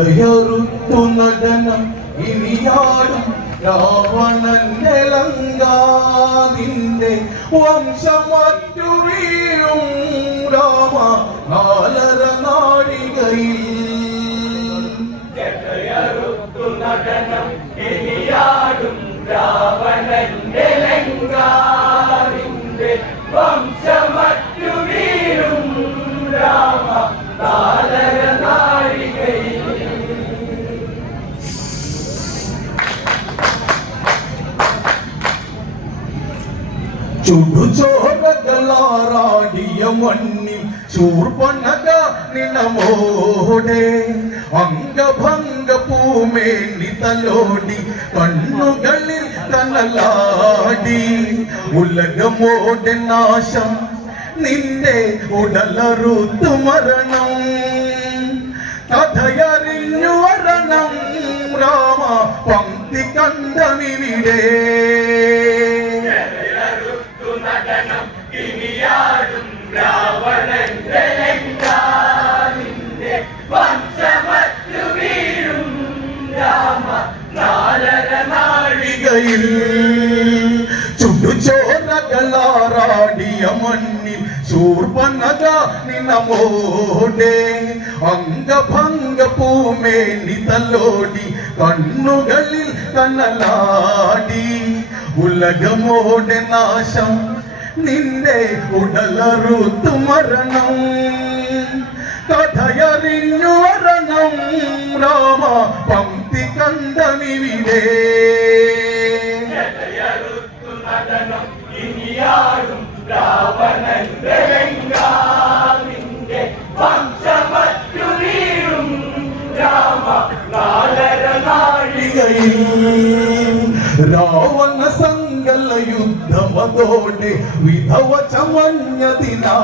കഥയൊരുത്തു നടനം ഇനിയാടും രാവണന്റെ ലങ്കാവിന്റെ വംശമറ്റു വീഴും രാമ 4 നാഴികയിൽ. കഥയൊരുത്തു നടനം ഇനിയാടും രാവണന്റെ ലങ്കാവിന്റെ വംശമറ്റു വീഴും രാമ 4 നാഴികയിൽ. ചുടുചോരകളാറാടിയ മണ്ണിൽ ശൂർപ്പണഖ നിണമോടെ അംഗഭംഗ പൂമേനി തലോടി കണ്ണുകളിൽ തണലാടി ഉലകമോടെ നാശം നിന്റെ ഉടലറുത്തു മരണം കഥയറിഞ്ഞു വരണം രാമ പങ്ക്തി കണ്ടനിവിടെ. നടനം ഇനിയാടും രാവണന്റെ ലങ്കാവിന്റെ വംശമറ്റു വീഴും രാമ 4 നാഴികയിൽ. ചുടുചോരകളാറാടിയ മണ്ണിൽ ശൂർപ്പണഖ നിണമോടെ അംഗഭംഗ പൂമേനി തലോടി കണ്ണുകളിൽ തണലാടി ഉലകമോടെ നാശം നിന്റെ ഉടലറുത്തു മരണം കഥയറിഞ്ഞു വരണം രാമ പങ്ക്തി കണ്ടനിവിടെ. നടനം ഇനിയാടും രാവണന്റെ ലങ്കാവിന്റെ വംശമറ്റു വീഴും രാമ 4 നാഴികയിൽ. രാവണ സങ്കല യുദ്ധമതോടെ വിധവ ചമഞ്ഞതിനാലെ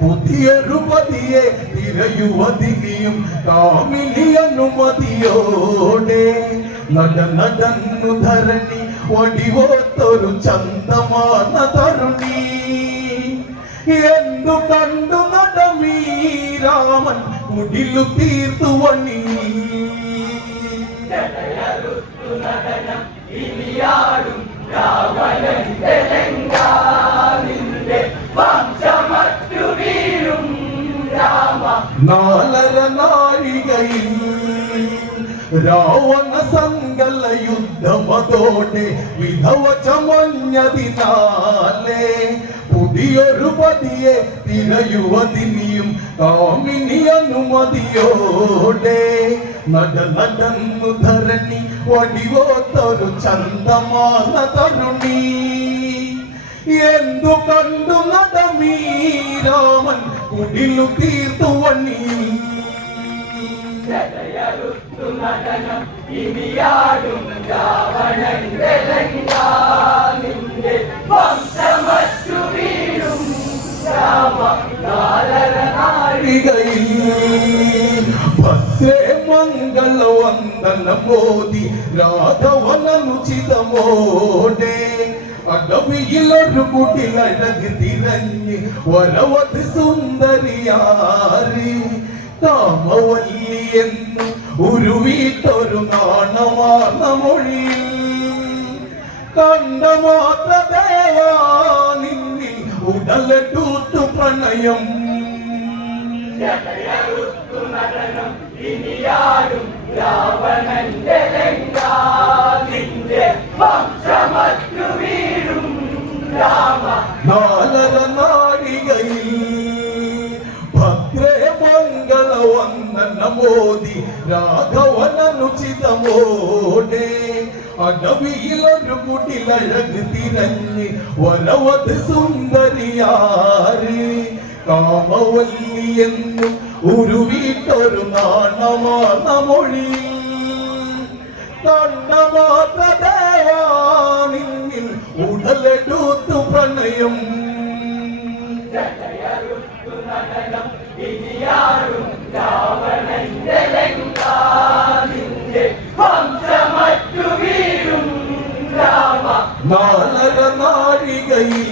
പുതിയൊരു പതിയെ തിരയുവതിനിയും കാമിനി അനുമതിയോടെ നടന്നു ധരണി ഒടിവോത്തൊരു ചന്തമാന തരുണി. എന്തു കണ്ടു നടമീ രാമൻ കുടിലു തീർത്തു വണി. നടനം ഇനിയാടും രാവണന്റെ ലങ്കാവിന്റെ വംശമറ്റു വീഴും രാമ 4 നാഴികയിൽ. രാവണ സങ്കല യുദ്ധമതോടെ വിധവ ചമഞ്ഞതിനാലെ പുതിയൊരു പതിയെ തിരയുവതിനിയും കാമിനി അനുമതിയോടെ നടന്നു ധരണി ഒടിവോത്തൊരു ചന്തമാന തരുണി. എന്തു കണ്ടു നടമീ രാമൻ കുടിലു തീർത്തു വണി. നടനം ഇനിയാടും രാവണന്റെ ലങ്കാവിന്റെ വംശമറ്റു വീഴും രാമ 4 നാഴികയിൽ. ഭദ്രേ മംഗള വന്ദന മോദി രാഘവനുചിതമോടെ അടവിയിലൊരു കുടിലഴക് തിരഞ്ഞ് വരവത് സുന്ദരിയാറി കാമവല്ലിയെന്നു ഒരു വീട്ടൊരു നാണമാർന്ന മൊഴിയിൽ കണ്ട മാത്ര ദേവാ നിന്നിൽ ഉടലെടുത്തു പ്രണയം. നടനം ഇനിയാടും രാവണന്റെ ലങ്കാവിന്റെ വംശമറ്റു വീഴും രാമ 4 നാഴികയിൽ. ഭദ്രേ മംഗള വന്ദന മോദി രാഘവനുചിതമോടെ അടവിയിലൊരു കുടിലഴക് തിരഞ്ഞ് വരവത് സുന്ദരിയാറ് കാമവല്ലിയെന്നു ഒരു വീട്ടൊരു നാണമാർന്ന മൊഴി കണ്ട മാത്ര ദേവാ നിന്നിൽ ഉടലെടുത്തു പ്രണയം. നടനം ഇനിയാടും രാവണന്റെ ലങ്കാവിന്റെ വംശമറ്റു വീഴും രാമ 4 നാഴികയിൽ.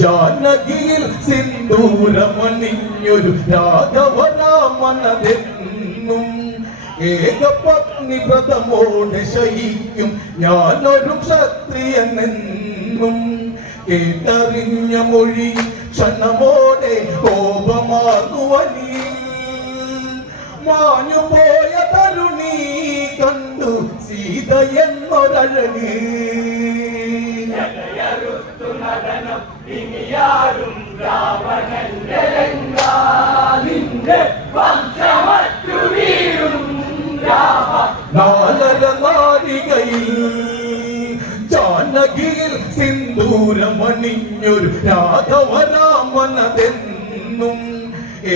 ജാനകിയിൽ സിന്ദൂരമണിഞ്ഞൊരു രാഘവരാമ മനതെന്നും ഏകപത്നി വ്രതമോടെ ശയിക്കും ഞാനൊരു ക്ഷത്രിയനെന്നും കേട്ടറിഞ്ഞ മൊഴി ക്ഷണമോടെ കോപമാർന്നുവനിൽ മാഞ്ഞുപോയ തരുണി കണ്ടു സീത എന്നൊരഴകി നടനം ഇനിയാരും രാവണന്റെ ലങ്കാ നിന്റെ വംശമറ്റു വീഴും രാമ നാലര നാഴികയിൽ ജാനകിയിൽ സിന്ദൂരമണിഞ്ഞൊരു രാഘവരാമനതെന്നും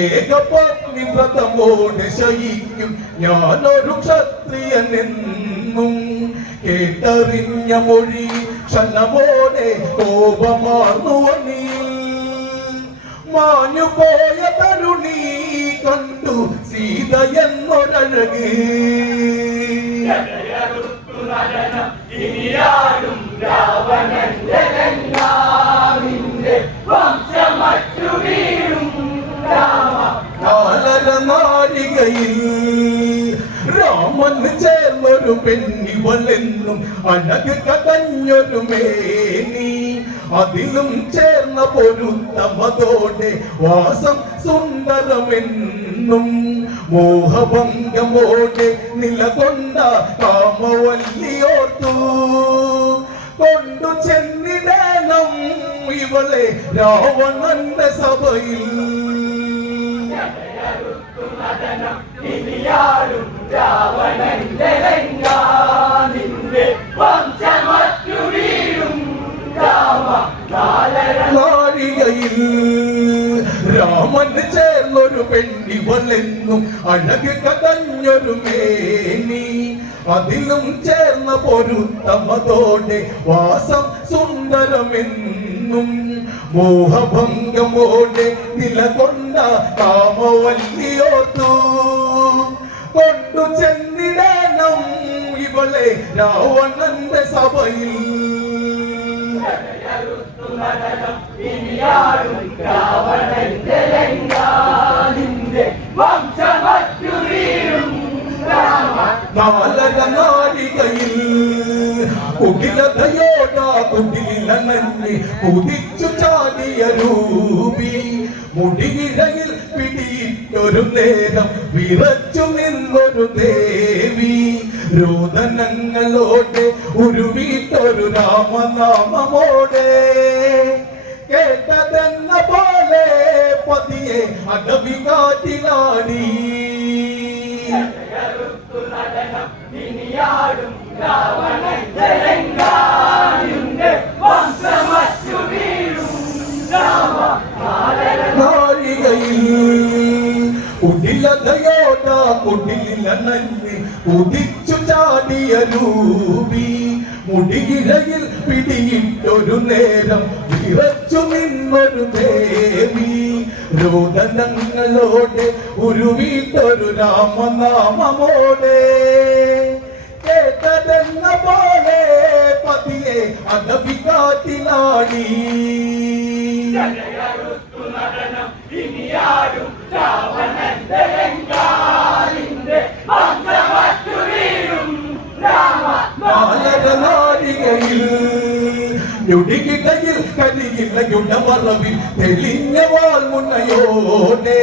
ഏകപത്നി വ്രതമോടെ ശയിക്കും ഞാനൊരു ക്ഷത്രിയനെന്നും കേട്ടറിഞ്ഞ മൊഴി ക്ഷണമോടെ കോപമാർന്നുവനി മാഞ്ഞുപോയ തരുണി കണ്ടു സീത എന്നൊരഴകി നടനം ഇനിയാരും രാവണന്റെ ലങ്കാ നിന്റെ വംശമറ്റു വീഴും രാമ നാലര നാഴികയിൽ രാമന് ചേർന്നൊരു പെണ്ണിവളെന്നും അഴക് കടഞ്ഞൊരു മേനി അതിലും ചേർന്ന പൊരുത്തമതോടെ വാസം സുന്ദരമെന്നും മോഹഭംഗമോടെ നിലകൊണ്ട കാമവല്ലിയോർത്തു കൊണ്ടു ചെന്നിടണം ഇവളെ രാവണന്റെ സഭയിൽ നടനം ഇനിയാരും രാവണന്റെ ലങ്കാ നിന്റെ വംശമറ്റു വീഴും രാമ നാഴികയിൽ രാമന് ചേർന്നൊരു പെണ്ണിവളെന്നും അഴക് കടഞ്ഞൊരു മേനി അതിലും ചേർന്ന പൊരുത്തമതോടെ വാസം സുന്ദരമെന്നും മോഹഭംഗമോടെ നിലകൊണ്ട കാമവല്ലിയോർത്തു കൊണ്ടു ചെന്നിടണം ഇവളെ രാവണന്റെ സഭയിൽ നടനം ഇനിയാരും രാവണന്റെ ലങ്കാ നിന്റെ വംശമറ്റു വീഴും രാമ നാലര നാഴികയിൽ കുടിലതയോട കുടിലനഞ്ഞ് കുതിച്ചു ചാടിയ രൂപി മുടിയിഴയിൽ പിടിയിട്ടൊരു നേരം വിറച്ചു നിന്നൊരു ദേവി രോദനങ്ങളോടെ ഉരുവിട്ടൊരു രാമനാമമോടെ കേട്ടതെന്ന പോലെ പതിയെ അടവി കാറ്റിലാടി നടനം ഇനിയാരും രാവണന്റെ ലങ്കാ നിന്റെ വംശമറ്റു വീഴും രാമ നാഴികയിൽ കുടിലതയോട കുടിലനഞ്ഞ് കുതിച്ചു ചാടിയ രൂപി മുടിയിഴയിൽ പിടിയിട്ടൊരു നേരം വിറച്ചു നിന്നൊരു ദേവി രോദനങ്ങളോടെ ഉരുവിട്ടൊരു രാമനാമമോടെ കേട്ടതെന്ന പോലെ പതിയെ അടവി കാറ്റിലാടി നടനം ഇനിയാരും രാവണന്റെ ലങ്കാ നിന്റെ വംശമറ്റു വീഴും രാമ നാലര നാഴികയിൽ ഞൊടികിടയിൽ കരിയിലയുടെ മറവിൽ തെളിഞ്ഞ വാൾമുനയോടെ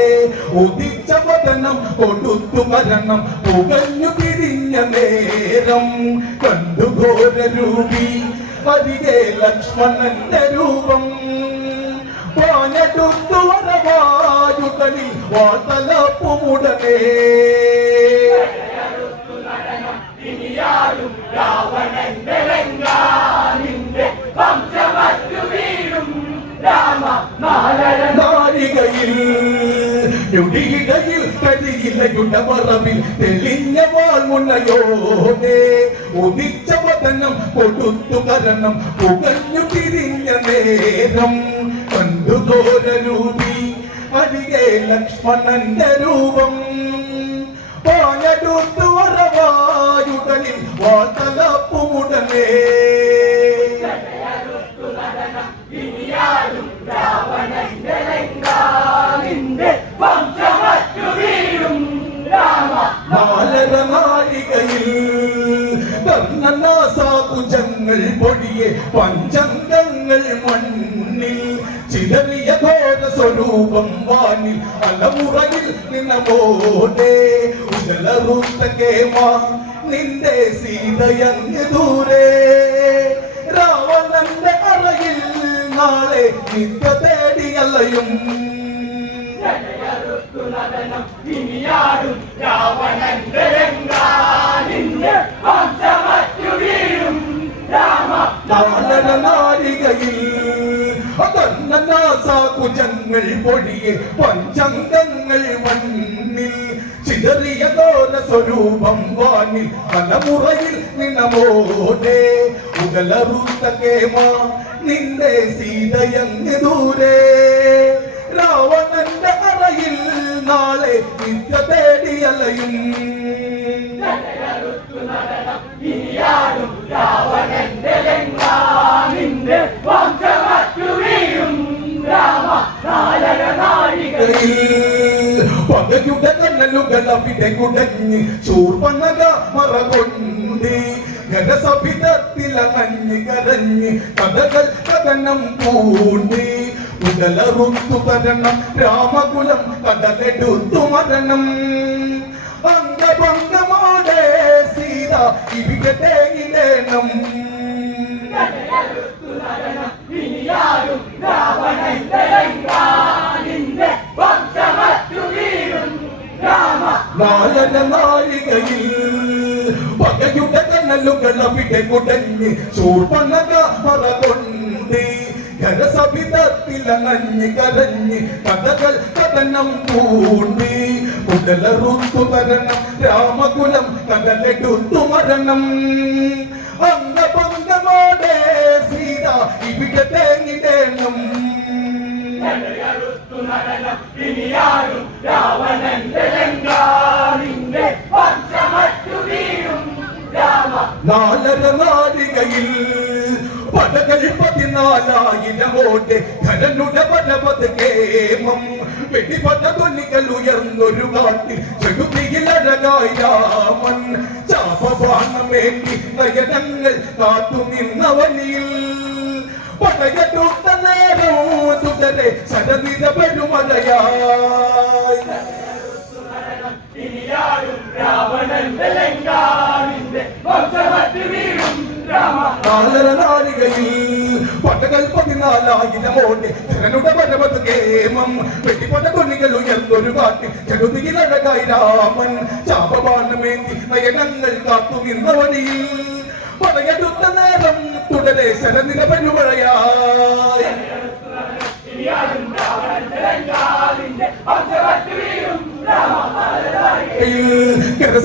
ഉദിച്ച വദനം കൊടുത്തു മരണം പുകഞ്ഞു പിരിഞ്ഞ നേരം കണ്ടു ഘോര രൂപി അരികെ ലക്ഷ്മണന്റെ രൂപം വാനടുത്തു വരവായുകളിൽ വാതലപ്പുമുടനേ ഇനിയാരും രാവണന്റെ ലങ്കാ നിന്റെ വംശമറ്റു വീഴും രാമ നാഴികയിൽ ഞൊടിയിടയിൽ കരിയിലയുടെ മറവിൽ തെളിഞ്ഞ വാൾമുനയോടെ ഉദിച്ച വദനം കൊടുത്തു കരണം പുകഞ്ഞു തിരിഞ്ഞ നേരം കണ്ടു ഘോര രൂപി അരികെ ലക്ഷ്മണന്റെ രൂപം പാഞ്ഞടുത്തു വരവായുകളിൽ വാതലപ്പുമുടനേ ഇനിയാരും രാവണന്റെ ലങ്കാ നിന്റെ വംശമറ്റു വീഴും നാലര നാഴികയിൽ കർണനാസാകുജങ്ങൾ പൊടിയെ പഞ്ചംഗങ്ങൾ മണ്ണിൽ ചിതറിയ ഘോര സ്വരൂപം വാനിൽ അലമുറയിൽ നിന്നമോടെ ഉദലറുത്ത കേമാ നിന്റെ സീതയങ്ങ് ദൂരെ രാവണന്റെ അറയിൽ നാളെ നിത്യ തേടിയല്ലയും ഇനിയാടും രാവണന്റെ ലങ്കാനിന്റെ വംശമറ്റു വീഴും രാമ നാലര നാഴികയിൽ കർണനാസാകുജങ്ങൾ പൊടിയെ പഞ്ചംഗങ്ങൾ മണ്ണിൽ ചിതറിയ ഘോര സ്വരൂപം വാനിൽ അലമുറയിൽ നിന്നമോടെ ഉടലറുത്ത കേമാ നിന്റെ സീതയങ്ങ് ദൂരെ രാവണന്റെ അറയിൽ നാളെ നിത്യ തേടിയലയും ഇനിയാടും രാവണന്റെ ലങ്കാനിന്റെ വംശമറ്റു വീഴും രാമ നാലര നാഴികയിൽ പകയുടെ കണ്ണലുകൾ അവിടെ കുടഞ്ഞ് ചൂർപ്പണക മറകൊണ്ട് ഘനസഭിതത്തിലങ്ങഞ്ഞ് കരഞ്ഞ് കഥകൾ കഥനം പൂണ്ട് ഉടലറുത്തു തരണം രാമകുലം കടലെടുത്തു മരണം അംഗഭംഗമോടെ സീത ഇവിടെ തേങ്ങിടേണം ഇനിയാടും രാവണന്റെ ലങ്കാനിന്റെ വംശമറ്റു വീഴും രാമ നാലര നാഴികയിൽ പകയുടെ കണ്ണലുകൾ അവിടെ കുടഞ്ഞ് ചൂർപ്പണക മറകൊണ്ട് ഘനസഭിതത്തിലങ്ങഞ്ഞ് കരഞ്ഞ് കഥകൾ കഥനം പൂണ്ട് ഉടലറുത്തു തരണം രാമകുലം കടലെടുത്തു മരണം അംഗഭംഗമോടെ സീത ഇവിടെ തേങ്ങിടേണം ഇനിയാടും രാവണന്റെ ലങ്കാനിന്റെ വംശമറ്റു വീഴും രാമ നാലര നാഴികയിൽ പടകൾ 14,000 ധനനുടെ പരപത് കേമം വെടിപട ധ്വനികൾ ഉയർന്നൊരു കാട്ടിൽ ചെടുതിയിലഴകായി രാമൻ ചാപബാണമേന്തി നയനങ്ങൾ കാത്തു നിന്ന വഴിയിൽ പടകട്ടൂത്ത നേരവും തുടരെ ശരനിര പെരുമഴയായി ഇനിയാടും രാവണന്റെ ലങ്കാനിന്റെ വംശമറ്റു വീഴും രാമ നാലര നാഴികയിൽ പടകൾ 14,000 ധനനുടെ പരപത് കേമം വെടിപട ധ്വനികൾ ഉയർന്നൊരു കാട്ടിൽ ചെടുതിയിലഴകായി രാമൻ ചാപബാണമേന്തി നയനങ്ങൾ കാത്തു നിന്ന വഴിയിൽ പടയെടുത്ത നേരം തുടരെ ശരനിര പെരുമഴയായി ഇനിയാടും രാവണന്റെ ലങ്കാനിന്റെ വംശമറ്റു വീഴും രാമ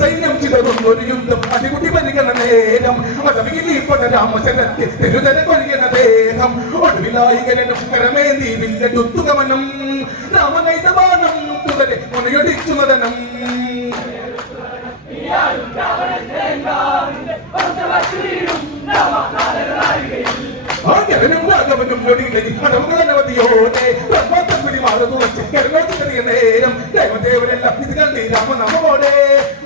സൈന്യം ചിതറുന്നൊരു യുദ്ധം അടികുടി പരിഗണ നേരം മതവിയിൽപ്പെട്ട രാമചരത്തെ തെരുതര കൊല്ലുന്ന ദേഹം ഒടുവിലായി കരമേന്തി വില്ലെടുത്തുഗമനം രാമനൈതബാണം തുടരെ മുനയൊടിച്ചു നടനം ും അനവധിയോടെ തുളച്ച് കരനോച്ച് ചെറിയ നേരം ദേവദേവരെല്ലാം ഇത് കണ്ടി രാമനാമോടെ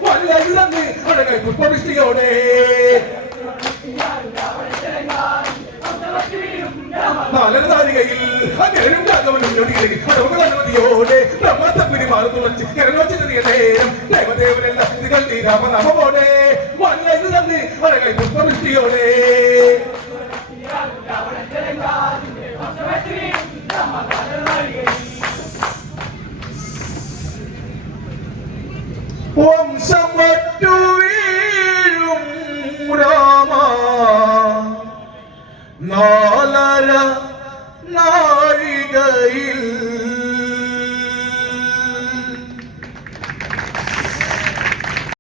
വല്ലാതെ അഴകായി പുഷ്പവൃഷ്ടിയോടെ നാലര നാഴികയിൽ അങ്ങനും രാഘവനും അനവധിയോടെ ബ്രഹ്മത്തപ്പിരിമാറ് തുളച്ച് കരനോച്ച് ചെറിയ നേരം ദേവദേവരെല്ലാം ഇത് കണ്ടി രാമനാമോടെ വല്ലാതെ അഴകായി പുഷ്പവൃഷ്ടിയോടെ വംശമറ്റു വീഴും രാമ നാലര